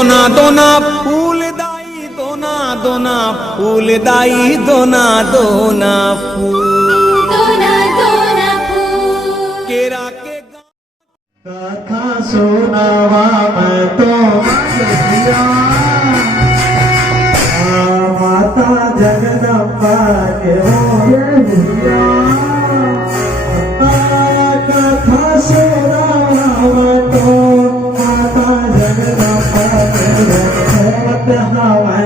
दोना दोना फूल दाई दोना दोना फूल दाई दोना दोना फूल दोना दोना फूल केरा के कथा सुनावा मैं तो माता जगदम्बा के कथा सुनावा मैं तो माता जगदम्बा के हवा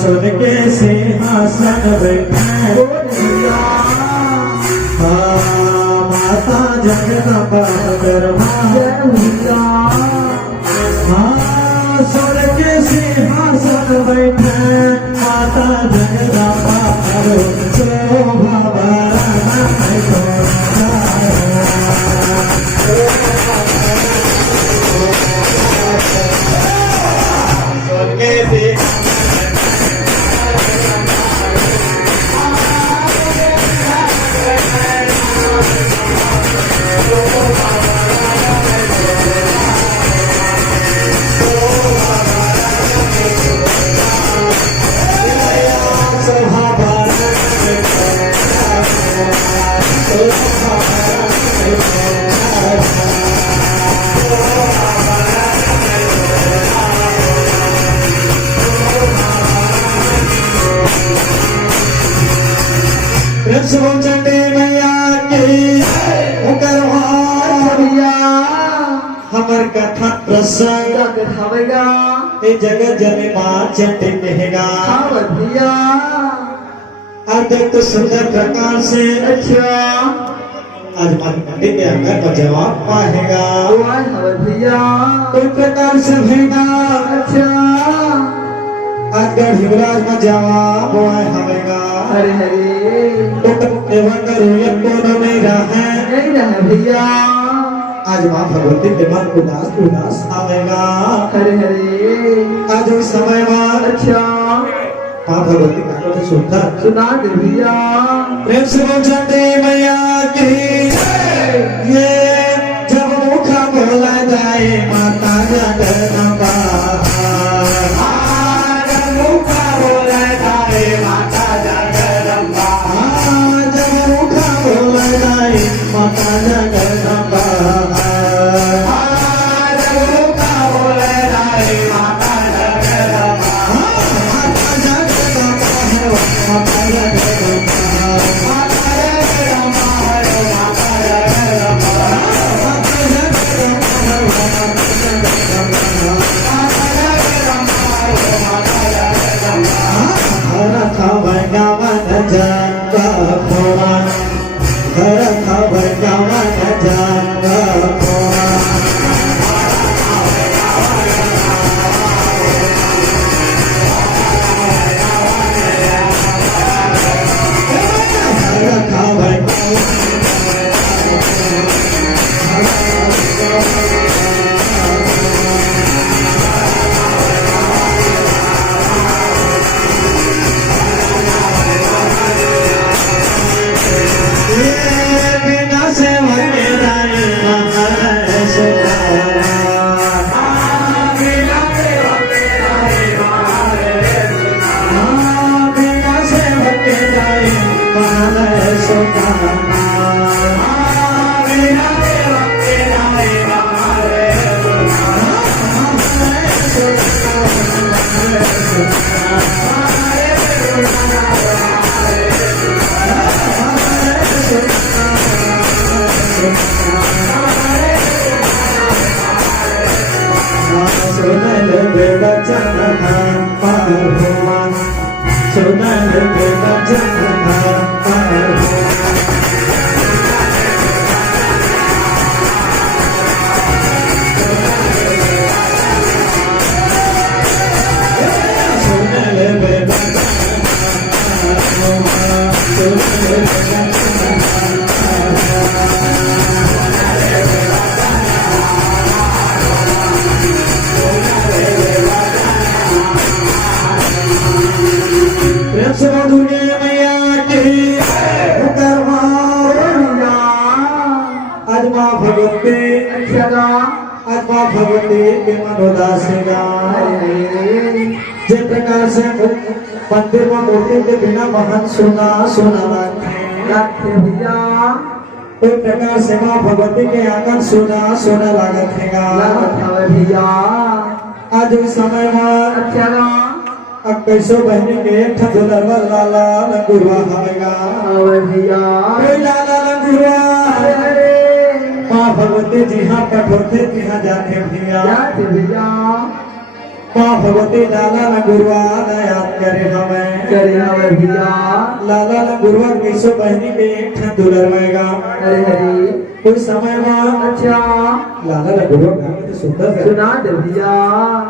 सुन के सिंहासन बैठे माता जगदम्बा सुन के सिंहासन बैठे माता जगदम्बा सुन के चंडी मैया की हमर कथा प्रसंग हवेगा जगत जन मां चंडी कहेगा भैया तो सुंदर प्रकार से अच्छा आज मंडी के अंदर का जवाब पाएगा भैया तो प्रकार से भैया अच्छा अगर हिमराज का जवाब हमेगा हरे हरे तो मेरा है नहीं रहा भैया आज माँ भगवती के मन उदास उदास आवेगा हरे हरे आज उस समय में अच्छा माँ भगवती का तो सुंदर सुना दे भैया प्रेम से बोल चंडी मैया की ये जब मुखा बोला जाए माता जगदम्बा माता जगदम्बा सुनल वचन पार हुआ सुनल वचन पार हुआ सुनल वचन पार हुआ सुनल वचन दुनिया मैया की आज माँ भगवती आज माँ भगवती के मनोदास जे प्रकार से मंदिर में मूर्ति के बिना महन सोना सोना रखे भैया कोई प्रकार से माँ भगवती के आंगन सोना सोना लागत है भैया आज उस समय में अब कैसो बहनी के ठगुलवा लाला लंगुरवा हमेगा भैया लाला लंगुरवा माँ भगवती जी हाँ कठोरते जी हाँ जाते भैया माँ भगवती लाला लंगुरवा याद करे हमें भैया लाला लंगुरवा कैसो बहनी के ठगुलवाएगा अरे हरी कुछ समय में अच्छा लाला लंगुरवा गाने तो सुना दे भैया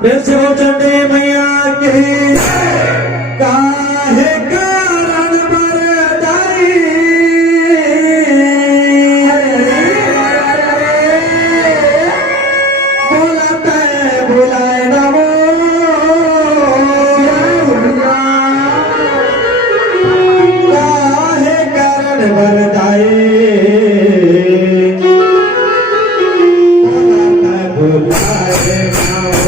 प्रेम से वो चंडी मैया के काहे कारण बरदाई बोलते बुलाए ना वो काहे कारण बरदाई बोलते बुलाए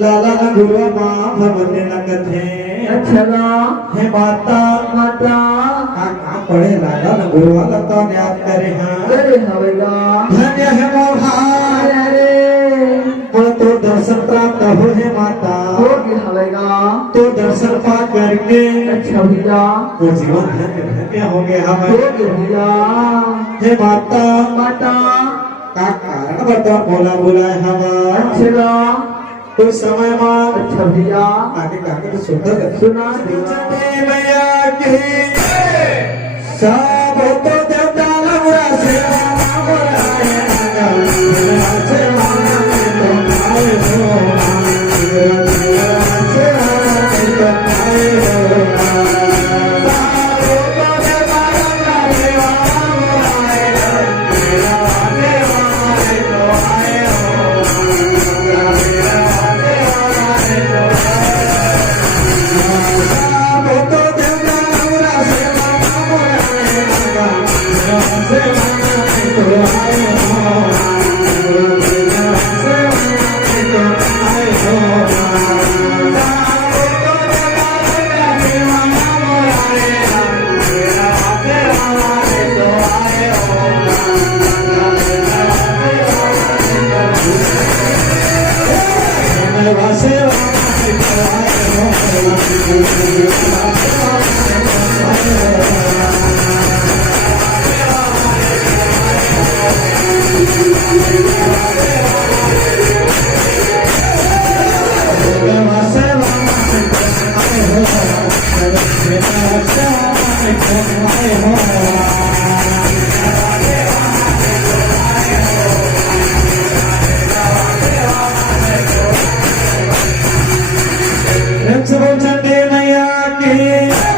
लाला न गुरु माँ भगवती न कथे अच्छा है माता माता कहाँ पढ़े लाला न गुरु लता याद करे हाँ अरे हवेगा धन्य है मोहा अरे तो दर्शन प्राप्त हो है माता हो हवेगा तो दर्शन पा करके अच्छा भैया वो जीवन धन्य धन्य हो गया हमें भैया हे माता माता का कारण बता बोला बोला है हवा अच्छा कुछ समय में अच्छा भैया आगे काके तो सुना मैया की सब तो देवता लगा से रक्षा हाय